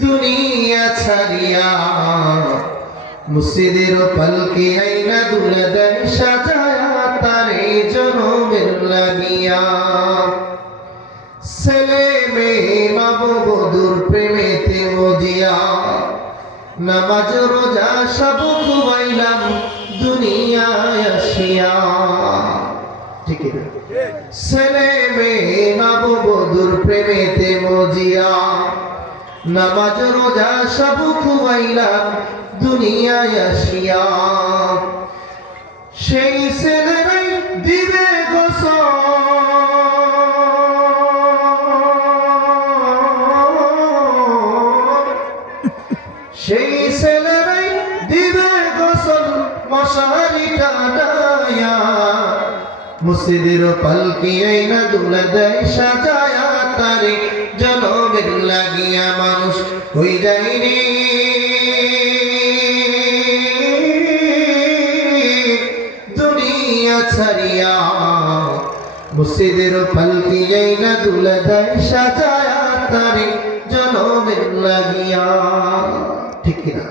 दुनिया छरिया मुसिदेर पलके आईना दुलदन सजाया तारे जनमेर लागिया सेले मेये नबबधूर प्रेमेते मजिया नामाज रोजा सब खुबाइलाम दुनियाय आसिया ठीक है सेले मेये नबबधूर प्रेमेते मजिया नामाज रोजा सब खुबाइलाम दुनियाय आसिया সেই ছেলেরাই দিবে গোসল সেই ছেলেরাই দিবে গোসল মশারি টানায়া মুসিদের পালকি আইনা দুলা দেয় সাজায়া তারে জনমের লাগিয়া মানুষ হই যায় রে দুনিয়া ছাড়িয়া মুসিদের পালকি আইনা দুলা দেয় সাজায়া তারে জনমের লাগিয়া ঠিক কিনা